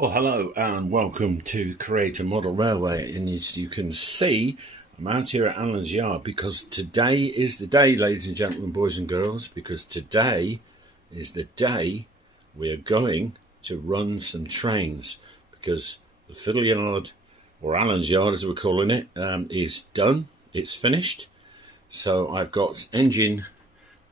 Well, hello and welcome to Create a Model Railway. And as you can see, I'm out here at Alan's Yard because today is the day, ladies and gentlemen, boys and girls, because today is the day we are going to run some trains because the Fiddle Yard, or Alan's Yard as we're calling it, is done. It's finished. So I've got engine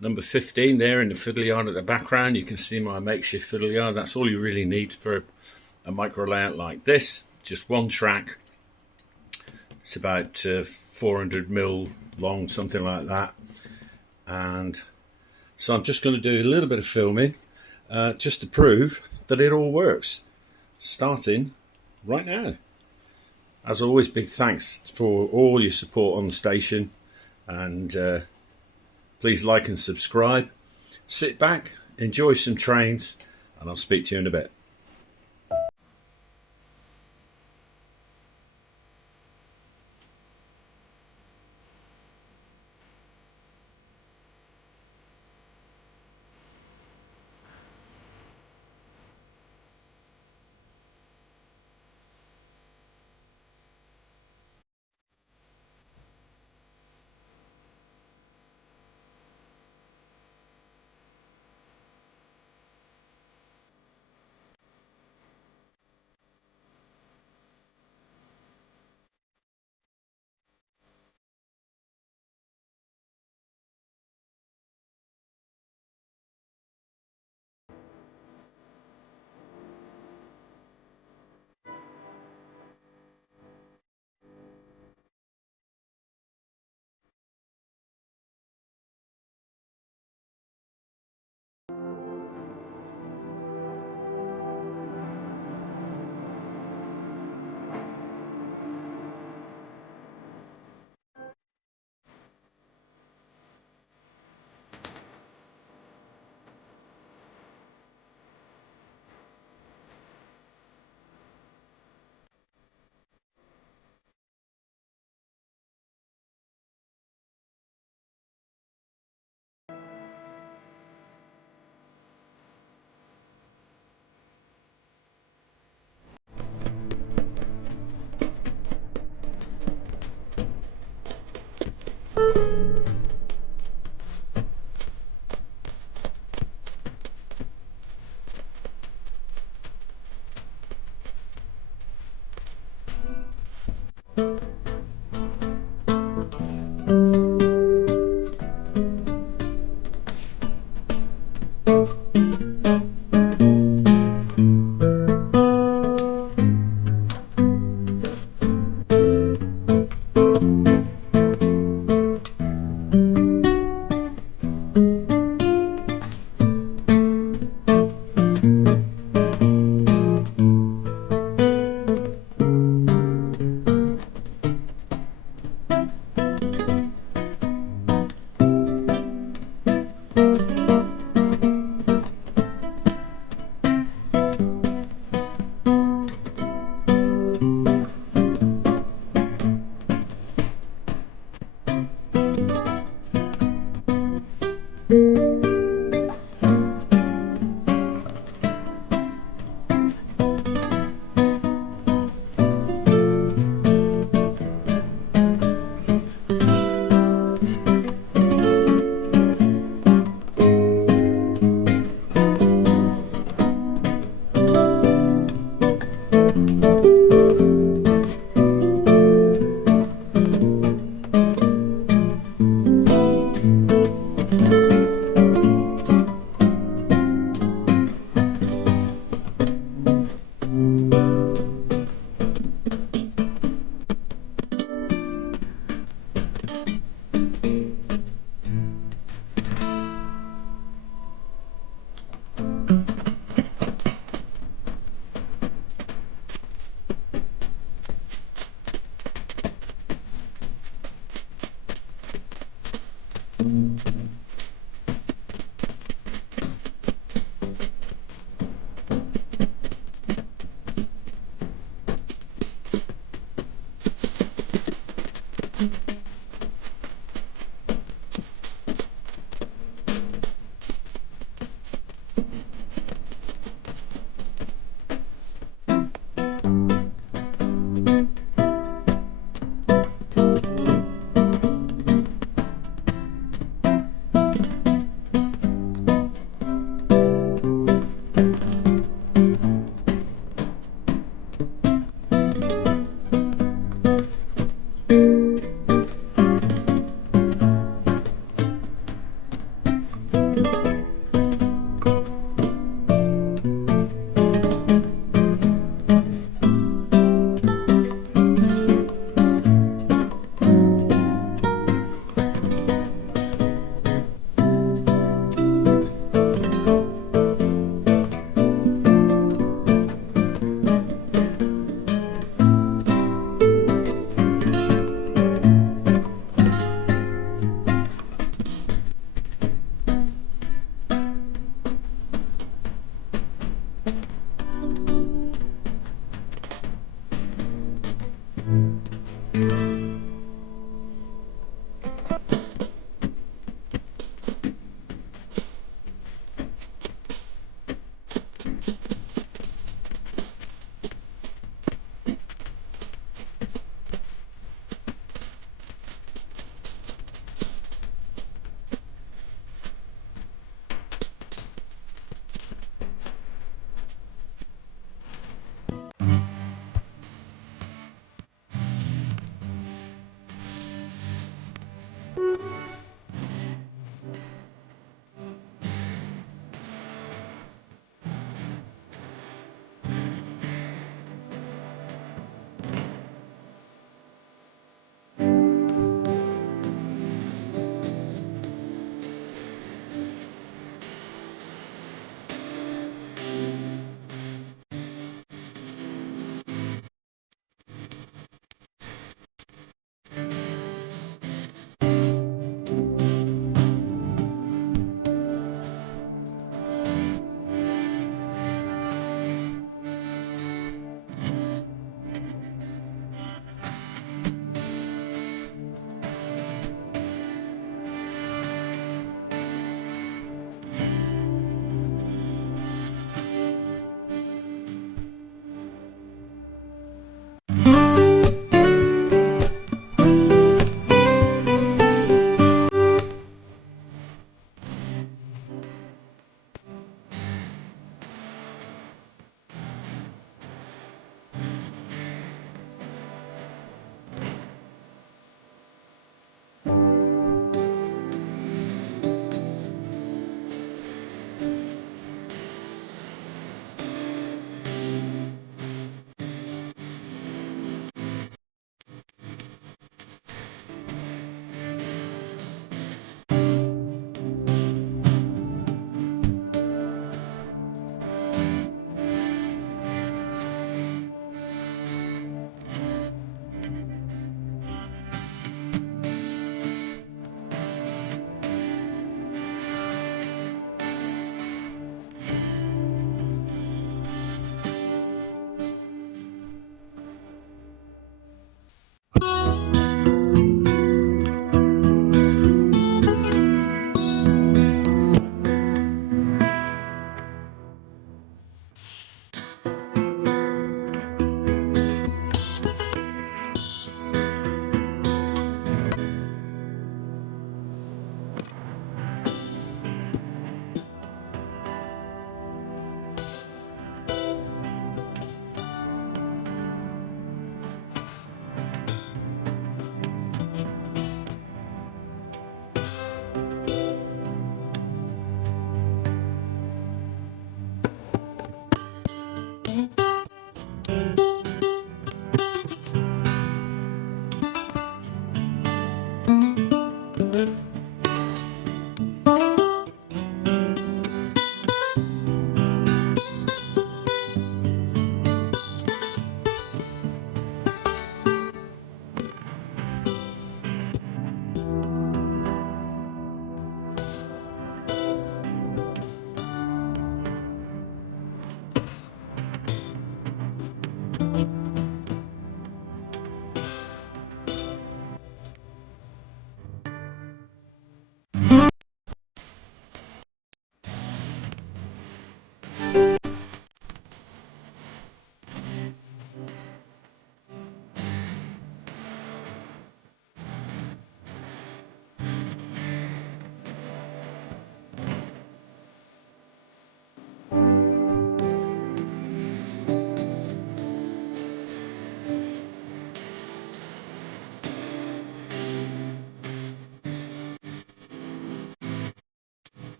number 15 there in the fiddle yard at the background. You can see my makeshift fiddle yard. That's all you really need for a micro layout like this. Just one track. It's about 400 mil long, something like that. And so I'm just going to do a little bit of filming just to prove that it all works, starting right now. As always, big thanks for all your support on the station, and please like and subscribe. Sit back, enjoy some trains, and I'll speak to you in a bit.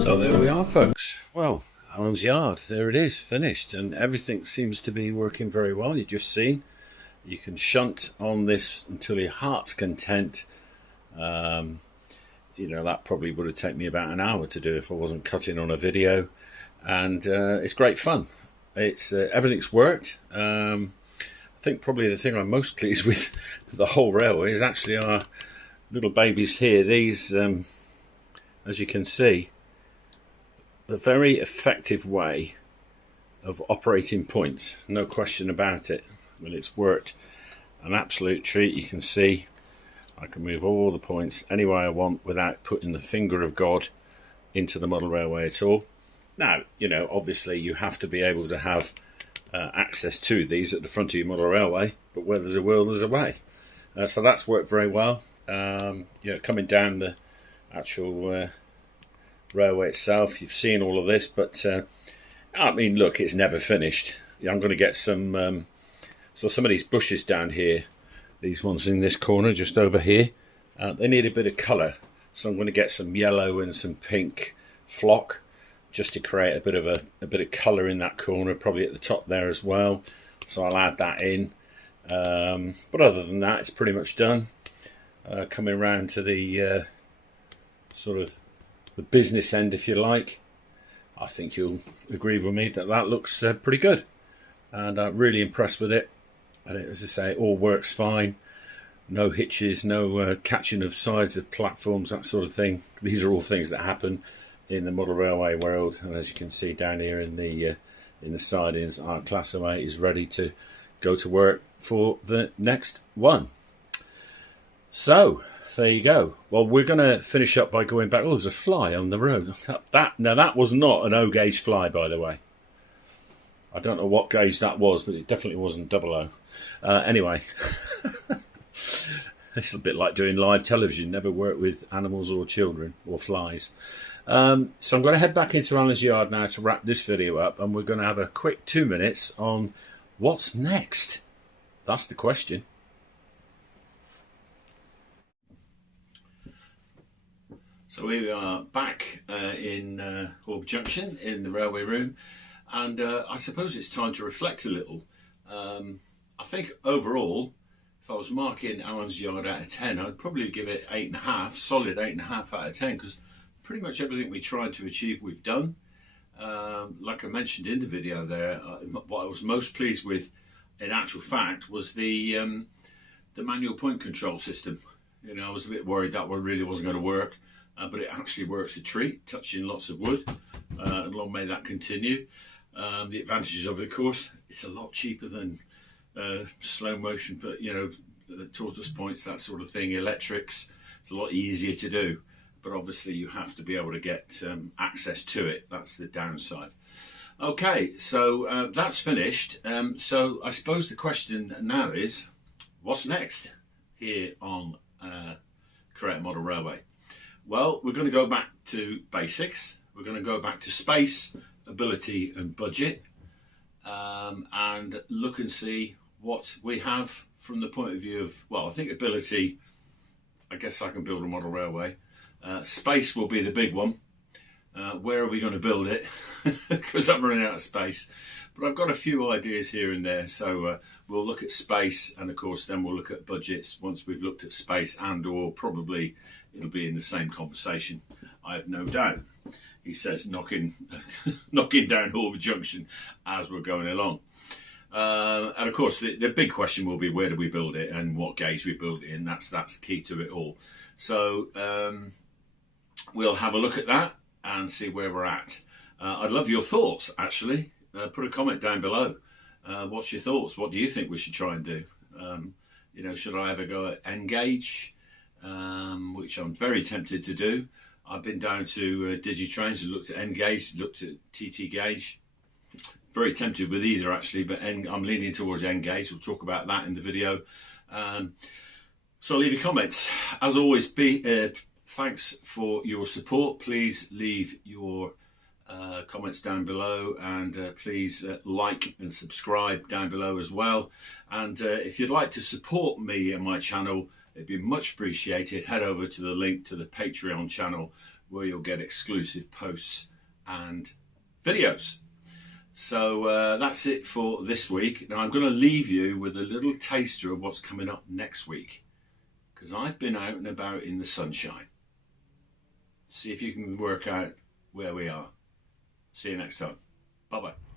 So there we are, folks. Well, Alan's Yard, there it is, finished, and everything seems to be working very well. You've just seen you can shunt on this until your heart's content. You know, that probably would have taken me about an hour to do if I wasn't cutting on a video, and it's great fun. It's everything's worked. I think probably the thing I'm most pleased with the whole railway is actually our little babies here. These, as you can see, a very effective way of operating points, no question about it. Well, it's worked an absolute treat. You can see I can move all the points any way I want without putting the finger of God into the model railway at all. Now, you know, obviously you have to be able to have access to these at the front of your model railway, but where there's a will, there's a way. So that's worked very well. You know, coming down the actual railway itself, you've seen all of this, but I mean, look, it's never finished. I'm going to get some so some of these bushes down here, these ones in this corner just over here, they need a bit of colour, so I'm going to get some yellow and some pink flock just to create a bit of colour in that corner, probably at the top there as well, so I'll add that in. But other than that, it's pretty much done. Coming around to the sort of the business end, if you like, I think you'll agree with me that that looks pretty good, and I'm really impressed with it. And as I say, it all works fine, no hitches, no catching of sides of platforms, that sort of thing. These are all things that happen in the model railway world, and as you can see down here in the sidings, our Class 08 is ready to go to work for the next one. So there you go. Well, we're going to finish up by going back. Oh, there's a fly on the road. Now that was not an O gauge fly, by the way. I don't know what gauge that was, but it definitely wasn't 00. Anyway, it's a bit like doing live television. Never work with animals or children or flies. So I'm going to head back into Alan's Yard now to wrap this video up, and we're going to have a quick 2 minutes on what's next. That's the question. So we are back in Orb Junction in the railway room, and I suppose it's time to reflect a little. I think overall, if I was marking Alan's Yard out of 10, I'd probably give it 8.5, solid 8.5 out of 10, because pretty much everything we tried to achieve, we've done. Like I mentioned in the video there, what I was most pleased with, in actual fact, was the manual point control system. You know, I was a bit worried that one really wasn't going to work. But it actually works a treat, touching lots of wood, and long may that continue. The advantages of it, of course, it's a lot cheaper than slow motion, but you know, tortoise points, that sort of thing, electrics, it's a lot easier to do. But obviously you have to be able to get access to it. That's the downside. Okay, so that's finished. So I suppose the question now is, what's next here on Create a Model Railway? Well, we're going to go back to basics. We're going to go back to space, ability and budget, and look and see what we have from the point of view of, well, I think ability, I guess I can build a model railway. Space will be the big one. Where are we going to build it? Because I'm running out of space. But I've got a few ideas here and there. So we'll look at space, and of course then we'll look at budgets once we've looked at space, and or probably it'll be in the same conversation, I have no doubt. He says knocking down Orb Junction as we're going along. And of course the big question will be, where do we build it and what gauge we build it in. That's the key to it all. So we'll have a look at that and see where we're at. I'd love your thoughts, actually. Put a comment down below. What's your thoughts? What do you think we should try and do? You know, should I ever go at N gauge, which I'm very tempted to do. I've been down to Digitrains and looked at N gauge, looked at TT gauge. Very tempted with either, actually, but I'm leaning towards N gauge. We'll talk about that in the video. So leave your comments. As always, thanks for your support. Please leave your comments down below, and please like and subscribe down below as well. And if you'd like to support me and my channel, it'd be much appreciated. Head over to the link to the Patreon channel, where you'll get exclusive posts and videos. So that's it for this week. Now I'm going to leave you with a little taster of what's coming up next week, because I've been out and about in the sunshine. See if you can work out where we are. See you next time. Bye-bye.